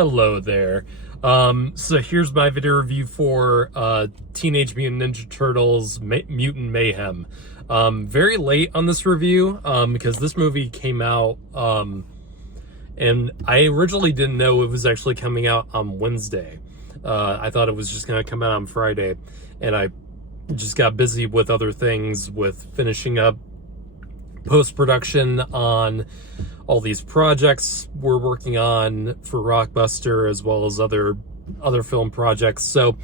Hello there. So here's my video review for Teenage Mutant Ninja Turtles Mutant Mayhem. Very late on this review because this movie came out and I originally didn't know it was actually coming out on Wednesday. I thought it was just going to come out on Friday, and I just got busy with other things, with finishing up post-production on all these projects we're working on for Rockbuster, as well as other film projects. So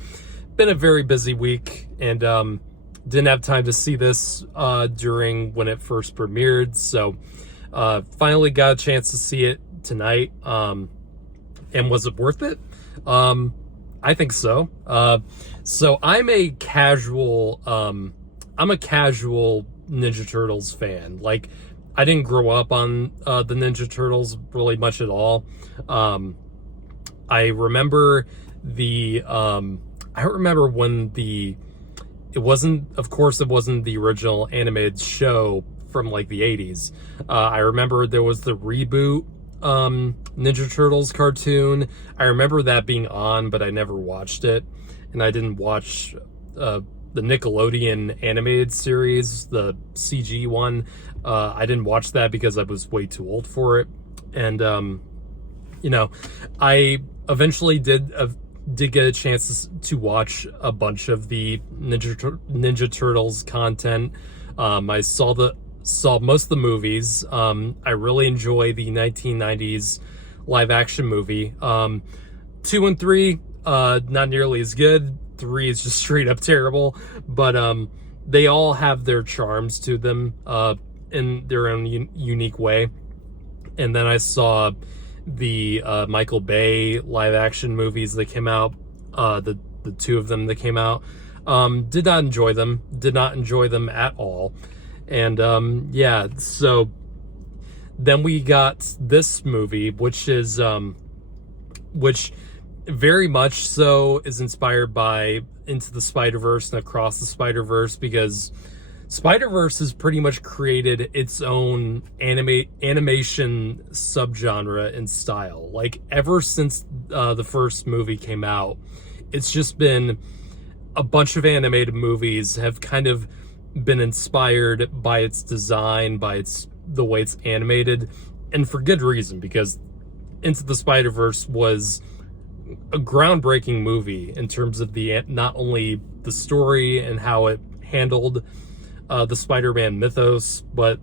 been a very busy week, and didn't have time to see this during when it first premiered. So finally got a chance to see it tonight. And was it worth it? I think so. So I'm a casual Ninja Turtles fan. Like, I didn't grow up on the Ninja Turtles really much at all. I remember when it wasn't the original animated show from like the 80s. I remember there was the reboot Ninja Turtles cartoon. I remember that being on, but I never watched it. And I didn't watch the Nickelodeon animated series, the CG one. I didn't watch that because I was way too old for it. And I eventually did get a chance to watch a bunch of the Ninja Turtles content. I saw most of the movies. I really enjoy the 1990s live action movie. 2 and 3, not nearly as good. 3 is just straight up terrible, but they all have their charms to them in their own unique way. And then I saw the Michael Bay live action movies that came out, the 2 of them that came out. Did not enjoy them at all. And yeah, so then we got this movie, which very much so is inspired by Into the Spider-Verse and Across the Spider-Verse, because Spider-Verse has pretty much created its own animation subgenre and style. Like, ever since the first movie came out, it's just been a bunch of animated movies have kind of been inspired by its design, by the way it's animated, and for good reason, because Into the Spider-Verse was a groundbreaking movie in terms of not only the story and how it handled the Spider-Man mythos, but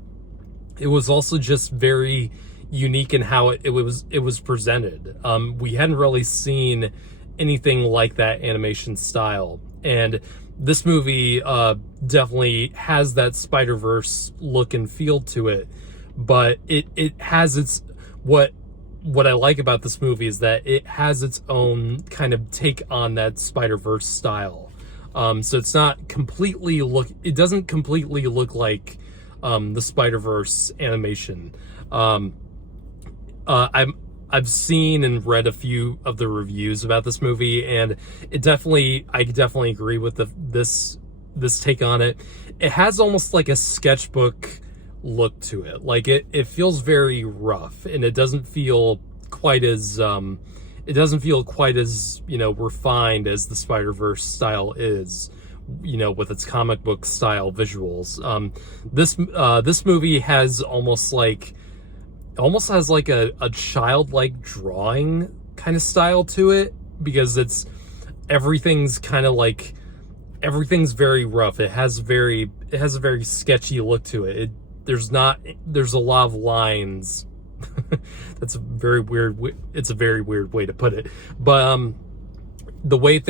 it was also just very unique in how it was presented. We hadn't really seen anything like that animation style, and this movie definitely has that Spider-Verse look and feel to it, but it has its what I like about this movie is that it has its own kind of take on that Spider-Verse style. So it's not it doesn't completely look like the Spider-Verse animation. I've seen and read a few of the reviews about this movie, and I definitely agree with this take on it. It has almost like a sketchbook look to it. Like, it feels very rough, and it doesn't feel quite as refined as the Spider-Verse style is, with its comic book style visuals. This movie has almost has like a childlike drawing kind of style to it, because everything's very rough. It has a very sketchy look to it. There's a lot of lines. It's a very weird way to put it, but the way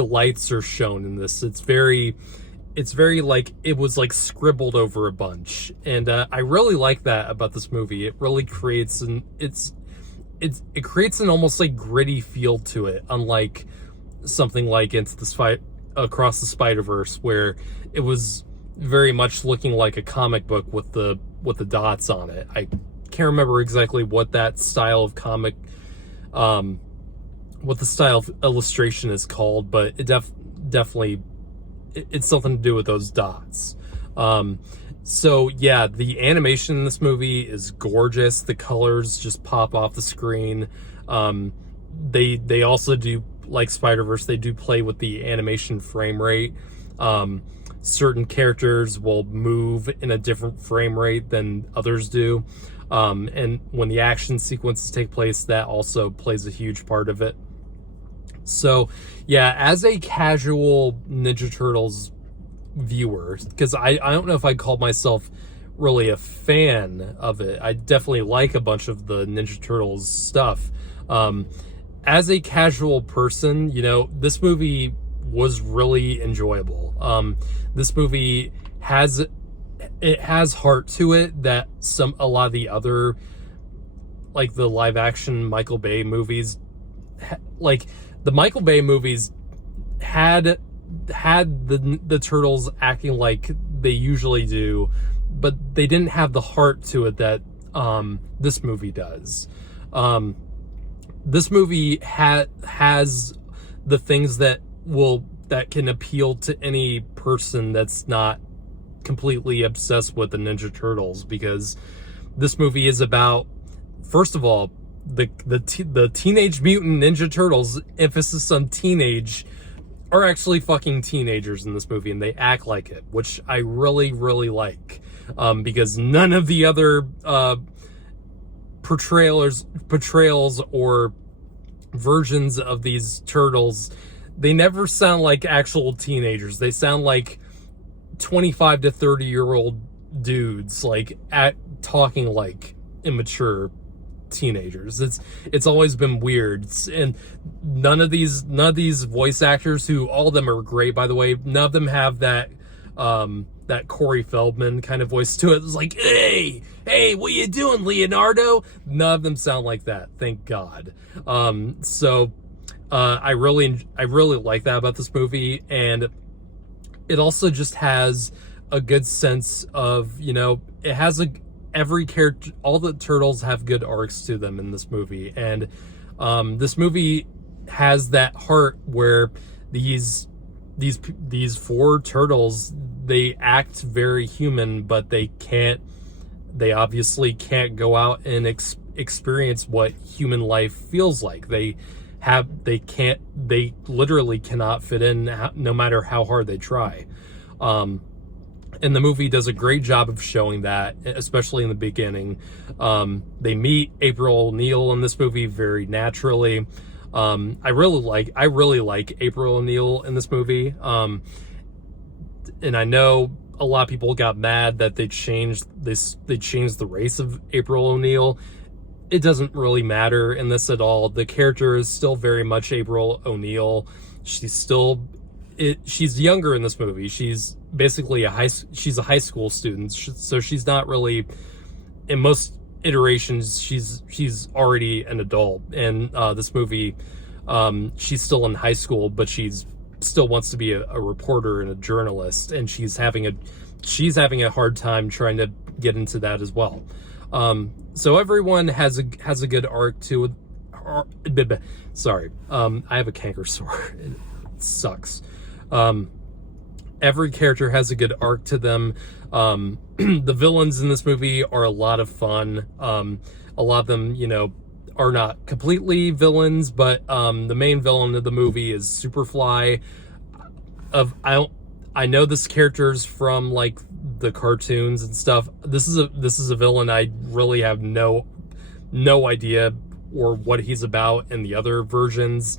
lights are shown in this, it's very like it was like scribbled over a bunch, and I really like that about this movie. It really creates it creates an almost like gritty feel to it, unlike something like Across the Spider-Verse, where it was very much looking like a comic book with the dots on it. I can't remember exactly what that style of comic, what the style of illustration is called, but it definitely it's something to do with those dots. So yeah, the animation in this movie is gorgeous. The colors just pop off the screen. they also do, like Spider-Verse, they do play with the animation frame rate. Certain characters will move in a different frame rate than others do. And when the action sequences take place, that also plays a huge part of it. So yeah, as a casual Ninja Turtles viewer, because I don't know if I called myself really a fan of it. I definitely like a bunch of the Ninja Turtles stuff. As a casual person, you know, this movie was really enjoyable. This movie has heart to it that a lot of the other, like the live action Michael Bay movies, like the Michael Bay movies had the turtles acting like they usually do, but they didn't have the heart to it that this movie does. This movie has the things that can appeal to any person that's not completely obsessed with the Ninja Turtles, because this movie is about, first of all, the Teenage Mutant Ninja Turtles, emphasis on teenage, are actually fucking teenagers in this movie, and they act like it, which I really, really like, because none of the other portrayals or versions of these turtles, they never sound like actual teenagers. They sound like 25 to 30-year-old dudes, like talking like immature teenagers. It's always been weird. And none of these voice actors, who all of them are great, by the way, none of them have that Corey Feldman kind of voice to it. It's like, hey, what you doing, Leonardo? None of them sound like that, thank God. So I really like that about this movie, and it also just has a good sense of, you know, it has every character, all the turtles have good arcs to them in this movie, and this movie has that heart where these four turtles, they act very human, but they obviously can't go out and experience what human life feels like. They literally cannot fit in, no matter how hard they try. And the movie does a great job of showing that, especially in the beginning. They meet April O'Neil in this movie very naturally. I really like April O'Neil in this movie. And I know a lot of people got mad that they changed the race of April O'Neil. It doesn't really matter in this at all. The character is still very much April O'Neil. She's younger in this movie. She's basically she's a high school student, so she's not really, in most iterations, she's already an adult. And this movie, she's still in high school, but she's still wants to be a reporter and a journalist, and she's having a hard time trying to get into that as well. So everyone has a good arc to it. Sorry, I have a canker sore. It sucks. Every character has a good arc to them. The villains in this movie are a lot of fun. A lot of them, you know, are not completely villains, but the main villain of the movie is Superfly. I know this character's from like the cartoons and stuff. This is a villain I really have no idea or what he's about in the other versions.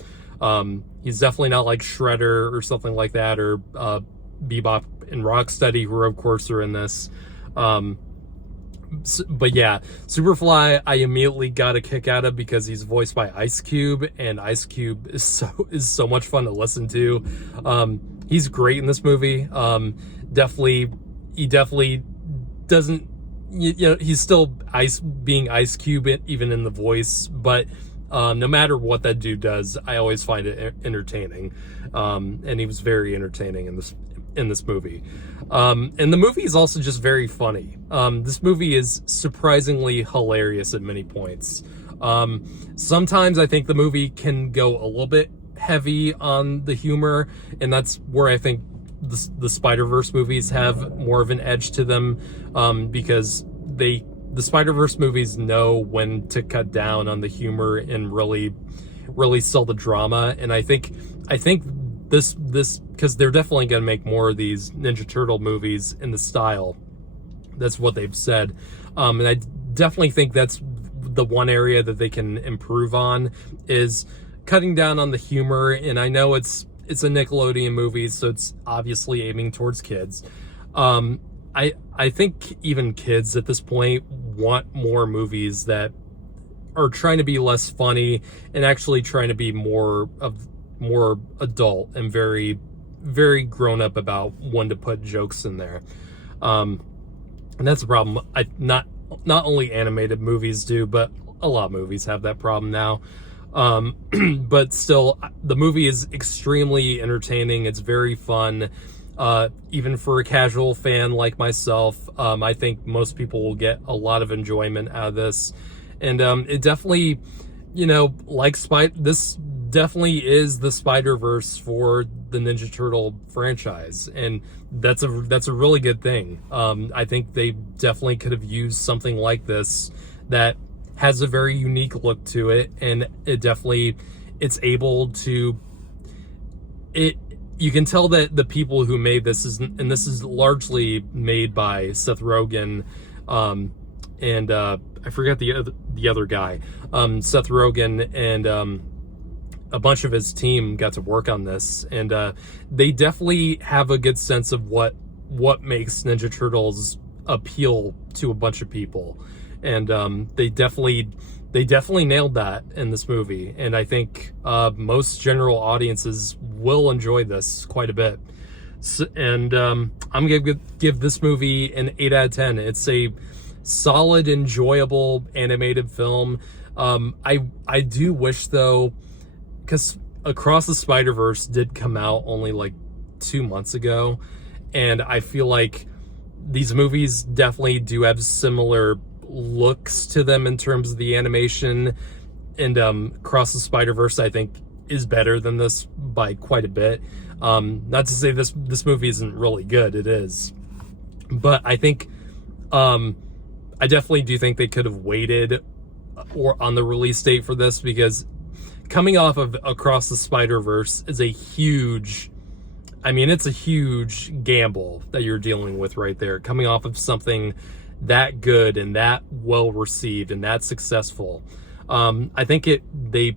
He's definitely not like Shredder or something like that, or Bebop and Rocksteady, who of course are in this. But yeah, Superfly, I immediately got a kick out of because he's voiced by Ice Cube, and Ice Cube is so much fun to listen to. He's great in this movie. He definitely doesn't, you know, he's still being Ice Cube even in the voice, but no matter what that dude does, I always find it entertaining. And he was very entertaining in this movie. And the movie is also just very funny. This movie is surprisingly hilarious at many points. Sometimes I think the movie can go a little bit heavy on the humor, and that's where I think the Spider-Verse movies have more of an edge to them, because the Spider-Verse movies know when to cut down on the humor and really really sell the drama. And I think this because they're definitely going to make more of these Ninja Turtle movies in the style. That's what they've said. And I definitely think that's the one area that they can improve on, is cutting down on the humor. And I know it's a Nickelodeon movie, so it's obviously aiming towards kids. I think even kids at this point want more movies that are trying to be less funny and actually trying to be more adult and very, very grown up about when to put jokes in there. And that's a problem. Not only animated movies do, but a lot of movies have that problem now. But still, the movie is extremely entertaining. It's very fun. Even for a casual fan like myself, I think most people will get a lot of enjoyment out of this. And it definitely, this definitely is the Spider-Verse for the Ninja Turtle franchise, and that's a really good thing. I think they definitely could have used something like this that has a very unique look to it, and it's able to, you can tell that the people who made this and this is largely made by Seth Rogen, and I forgot the other guy, Seth Rogen, and a bunch of his team got to work on this, and they definitely have a good sense of what makes Ninja Turtles appeal to a bunch of people, and they definitely nailed that in this movie. And I think most general audiences will enjoy this quite a bit. So, and I'm gonna give this movie an 8 out of 10. It's a solid, enjoyable animated film. I do wish though, because Across the Spider-Verse did come out only like 2 months ago, and I feel like these movies definitely do have similar looks to them in terms of the animation, and Across the Spider-Verse I think is better than this by quite a bit. Not to say this movie isn't really good, it is, but I think I definitely do think they could have waited or on the release date for this, because coming off of Across the Spider-Verse is a huge, it's a huge gamble that you're dealing with right there, coming off of something that good and that well received and that successful. I think they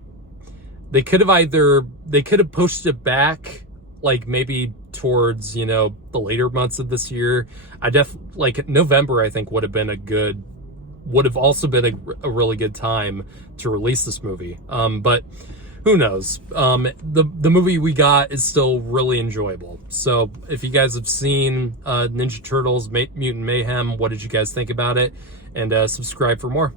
could have pushed it back, like maybe towards the later months of this year. Like November I think would have also been a really good time to release this movie. But who knows? The movie we got is still really enjoyable. So if you guys have seen Ninja Turtles Mutant Mayhem, what did you guys think about it? And subscribe for more.